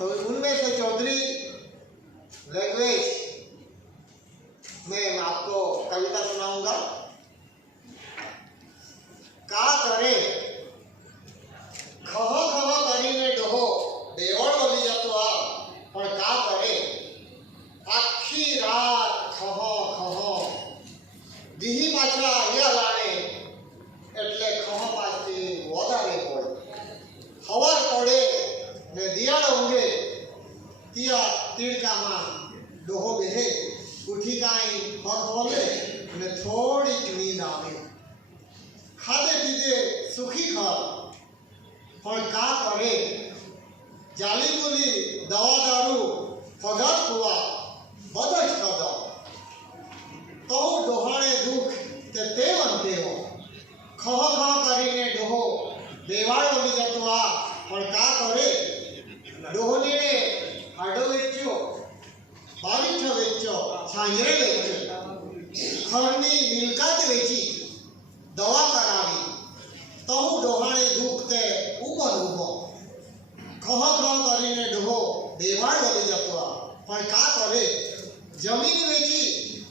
तो उनमें से चौधरी लैंग्वेज में आपको कविता सुनाऊंगा। का करे खह खह करीने डोहो देवड़ बोली जतवा पण का करे आखी रात खह खह दीही पाछा या लाणे एटले खह पाछी वधारे पड़े हवार पड़े ने दियाळ ऊंघे तिया तीड़कामां डोहो बेहे उठी काई पग बोले ने थोड़ी नींद आवे खादे पीते सुखी घर पण का करे जाली गुली दवा दारू फगत हुआ बदच कद तो डोहाणे दुख ते वंते हो खह खह करीने डोहो देवाळ बोली जतवा पण का करे डोहनीने हाडो वेच्यो बारीठ वेच्यो सांजरे वेच्यो घरनी मिलकत वेची दवा करावी तो डोहाणे दुख ते ऊपर उभो खह खह करीने डोहो देवाळ बोली जतवा पण का करे जमीन वेची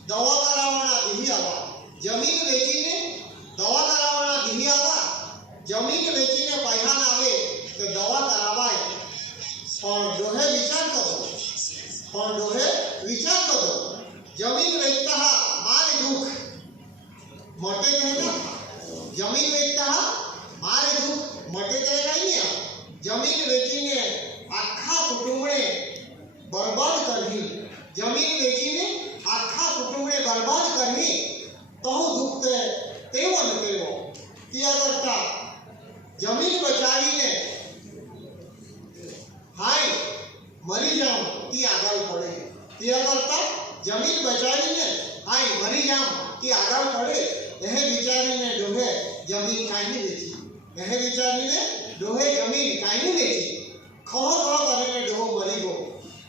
दवा करावना दीही आवा जमीन वेचीने दवा करावना दीही आवा जमीन वेचीने पैसा आवे तो दवा करावाय पण डोहे विचार करो जमीन वेचता हा मारे दुख मटे कहना जमीन वेचता हा मारे दुख मटे करे नहीं जमीन वेचीने आखा कुटुंबने बर्बाद करही जमीन वेचीने आखा कुटुंबने बर्बाद करही तो दुख तेवो ने तेवो त्या करता जमीन बचावीने हाय मरी जाऊं ती आगाल पड़े त्या करता जमीन बचावीने हाय मरी जाऊं ती आगाल पड़े यह विचारीने डोहे जमीन काई नहीं वेची यह विचारीने डोहे जमीन काई नहीं वेची खह खह करीने डोहो मरी गो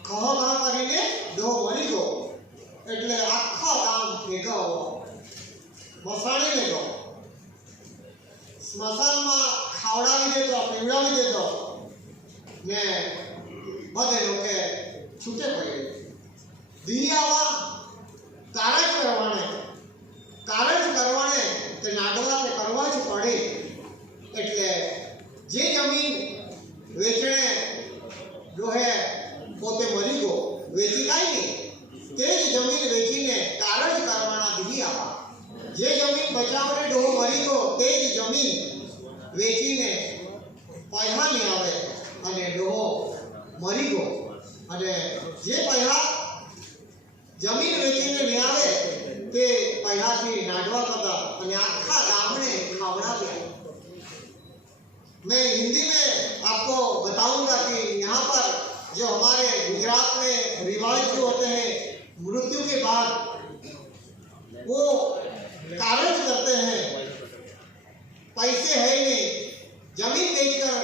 खह खह करीने डोहो मरी गो एटले आखा गाम भेगा हो मसाणे ने गो स्मशान में खावड़ावी देतो पीवड़ावी देतो ने बधे लोके छूटे पड़े दियावा कारज करवाने ते नाडवा ते करवा ज पड़े एटले जे जमीन वेचणे डोहे पोते मरी गो वेची काई नहीं तेज जमीन वेचीने कारज करवाना दीही आवा जे जमीन बचावने डोहो मरी गो तेज जमीन वेचीने पैसा नहीं आवे अने डोहो मरी गो अने जे पैसा जमीन वेचीने नहीं आवे ते पैसा थी नाडवा कदा अने आखा गामने खावड़ाव्या। मैं हिंदी में आपको बताऊंगा कि यहाँ पर जो हमारे गुजरात में रिवाज जो होते हैं मृत्यु के बाद वो कारज करते हैं पैसे है नहीं जमीन बेचकर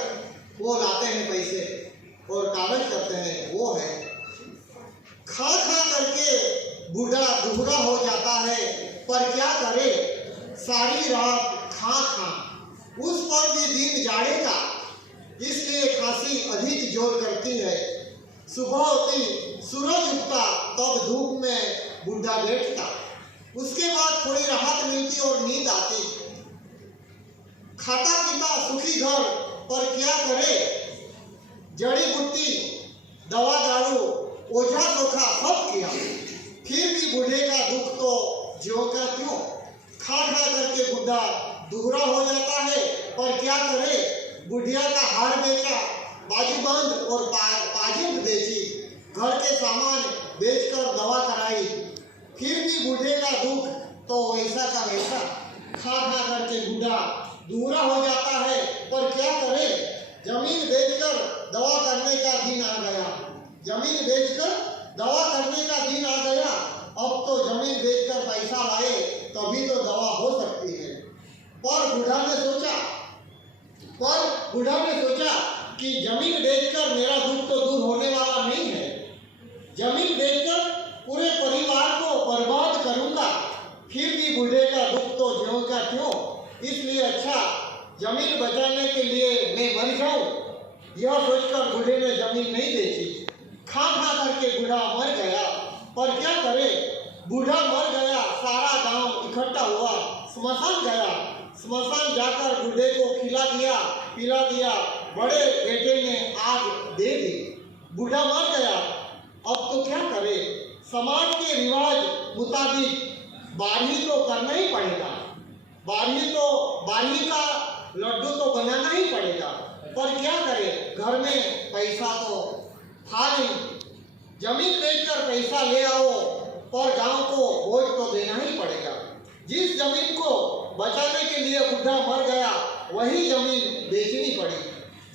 वो लाते हैं पैसे और कारज करते हैं वो है खा खा करके बूढ़ा दुबरा हो जाता है पर क्या करे सारी रात खा खा उस पर भी दिन जाड़ेगा इसलिए खांसी अधिक जोर करती है सुबह होती सूरज उगता तब धूप में बूढ़ा बैठता उसके बाद थोड़ी राहत मिलती और नींद आती खाता पीता सुखी घर पर क्या करे जड़ी बूटी दवा दारू ओझा चोखा सब किया फिर भी बूढ़े का दुख तो ज्यों का त्यों खा खा करके बूढ़ा दुबरा हो जाता है पर क्या करे बुढ़िया का हार बेचा बाजूबंद और पाजिंद बेची घर के सामान बेचकर दवा कराई फिर भी बूढ़े का दुख तो वैसा का वैसा खा खा करके बूढ़ा दूरा हो जाता है पर क्या करे जमीन बेचकर दवा करने का दिन आ गया जमीन बेचकर दवा करने का दिन आ गया अब तो जमीन बेचकर पैसा लाए तभी तो दवा हो सकती है पर बूढ़ा ने सोचा कि जमीन बेचकर मेरा दुख तो दूर होने वाला नहीं है जमीन बेचकर पूरे परिवार को बर्बाद करूंगा फिर भी बूढ़े का दुख तो ज्यों का त्यों इसलिए अच्छा जमीन बचाने के लिए मैं मर जाऊं यह सोचकर बूढ़े ने जमीन नहीं बेची पिला दिया, बड़े बेटे ने आग दे दी, बूढ़ा मर गया। अब तो क्या करे, समाज के रिवाज मुताबिक बारही तो करना ही पड़ेगा, बारही का लड्डू तो बनाना ही पड़ेगा। पर क्या करे, घर में पैसा तो था नहीं, जमीन बेचकर पैसा ले आओ, पर गांव को बोझ तो देना ही पड़ेगा। जिस जमीन को बचाने के लिए बुढ़ा मर गया, वही जमीन बेचनी पड़ी।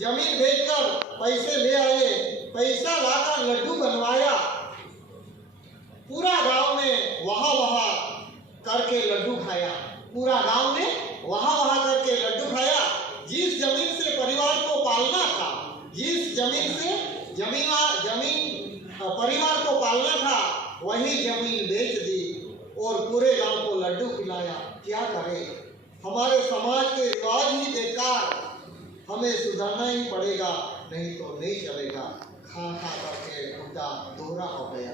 जमीन बेचकर पैसे ले आए, पैसा लाकर लड्डू बनवाया, पूरा गांव ने वाह वाह करके लड्डू खाया, पूरा गांव ने वाह वाह करके लड्डू खाया। जिस जमीन से परिवार को पालना था, जिस जमीन से परिवार को पालना था, वही जमीन बेच दी और पूरे गांव को लड्डू खिलाया। क्या करें, हमारे समाज के रिवाज ही बेकार, हमें सुधारना ही पड़ेगा, नहीं तो नहीं चलेगा। खा खा करके बुढ़ा दोहरा हो गया।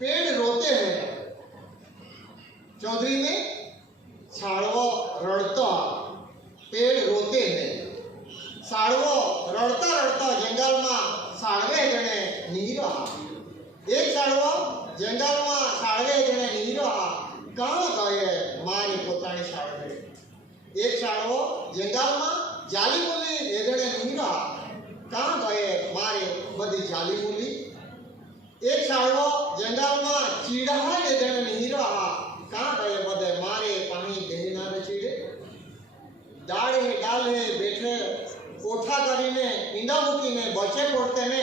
पेड़ रोते हैं, चौधरी में साड़वो रड़ता, पेड़ रोते हैं। साड़वो रड़ता रड़ता जंगल में साड़वे जने नहीं रहा। एक साड़वो जंगल में साड़वे जने नहीं रहा, कहाँ गए मारे पोताने साड़वे। एक साड़वो जंगल में जाली बोली ए जने नहीं रहा, कहाँ गए मारे बदी जाली बोली। एक साड़वो जंगल में चीड़ा ए जने नहीं रहा, कहाँ गए बदे मारे पानी देना रे चीड़े। डाल है बैठे कोठा करीने ईंडा मूकीने बचे पड़ते ने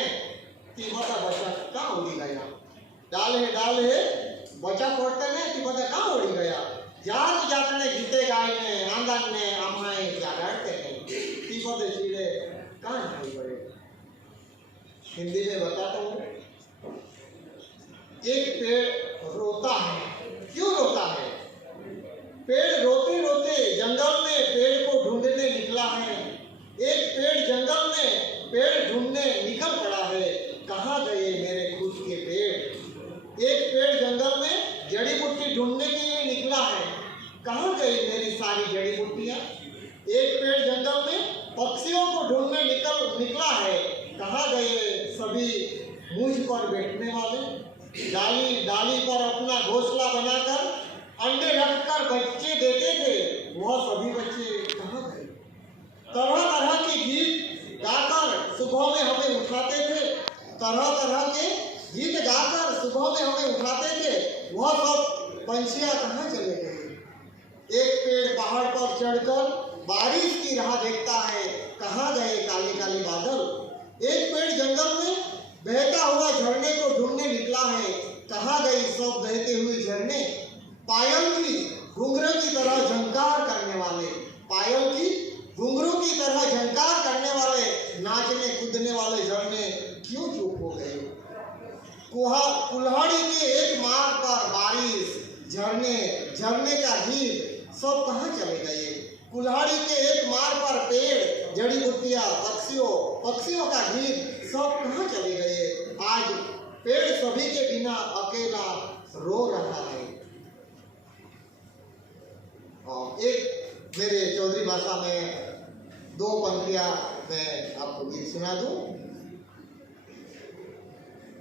कि बता बचा कहाँ उड़ी गया। डाल है बचा पड़ते ने कि बता कहाँ उड़ी गया। जात जातने गीते गायने आंगन ने अम्माए जागरते ने कि बता चीड़े कहाँ नहीं गए। हिंदी में बताता हूँ। एक पेड़ रोता है, क्यों रोता है? पेड़ रोते रोते जंगल में पेड़ को ढूंढने निकला है। एक पेड़ जंगल में पेड़ ढूंढने निकल पड़ा है, कहाँ गए मेरे खुद के पेड़। एक पेड़ जंगल में जड़ी बूटी ढूंढने के लिए निकला है, कहाँ गई मेरी सारी जड़ी बूटियाँ। एक पेड़ जंगल में पक्षियों को ढूंढने निकला है, कहाँ गए सभी मुझ पर बैठने वाले। डाली पर अपना घोंसला बनाकर अंडे रखकर बच्चे देते थे, वह सभी बच्चे कहाँ गए। तरह तरह के गीत गाकर सुबह में हमें उठाते थे, तरह तरह के गीत गाकर सुबह में हमें उठाते थे, वह सब पंछियाँ कहाँ चले गए। एक पेड़ पहाड़ पर चढ़कर बारिश की राह देखता है, कहाँ गए काले काले बादल। एक पेड़ जंगल में बहता हुआ झरने को ढूंढने निकला है, कहाँ गई सब बहते हुए झरने। पायल की घुंघरू की तरह झंकार करने वाले, पायल की घुंघरू की तरह झंकार करने वाले, नाचने कूदने वाले झरने क्यों चुप हो गए। कुल्हाड़ी के एक मार्ग पर बारिश, झरने का गीत सब कहाँ चले गए। कुल्हाड़ी के एक मार्ग पर पेड़, जड़ी बूटियां, पक्षियों का गीत सब कहाँ चले गए। आज पेड़ सभी के बिना अकेला रो रहा है। एक मेरे चौधरी भाषा में 2 पंक्तियां मैं आपको गीत सुना दूं।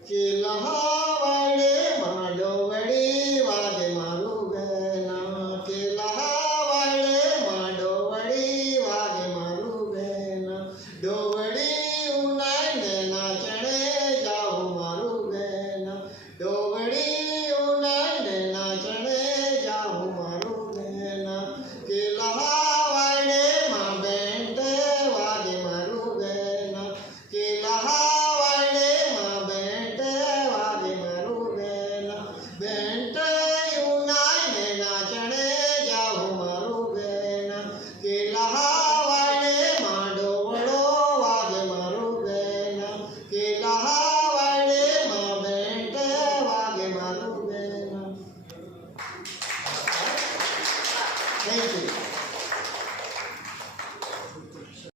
के लहावड़े माडोवड़ी वादे मारू गना, के लहावड़े माडोवड़ी वादे मारू गना, डोवड़ी उनाई ने नाचने जाऊ मारू गना, डोवड़ी उनाई ने नाचने जाऊ मारू गना, के लहावड़े मां बेंटे वादे मारू गना, के लहावड़े मां बेंटे वादे मारू गना, बेंटे उनाई ने नाचने जाऊ मारू गना, के लहावड़े मां डोवड़ो वादे मारू गना, के लहावड़े मां बेंटे वादे मारू गना। Thank you.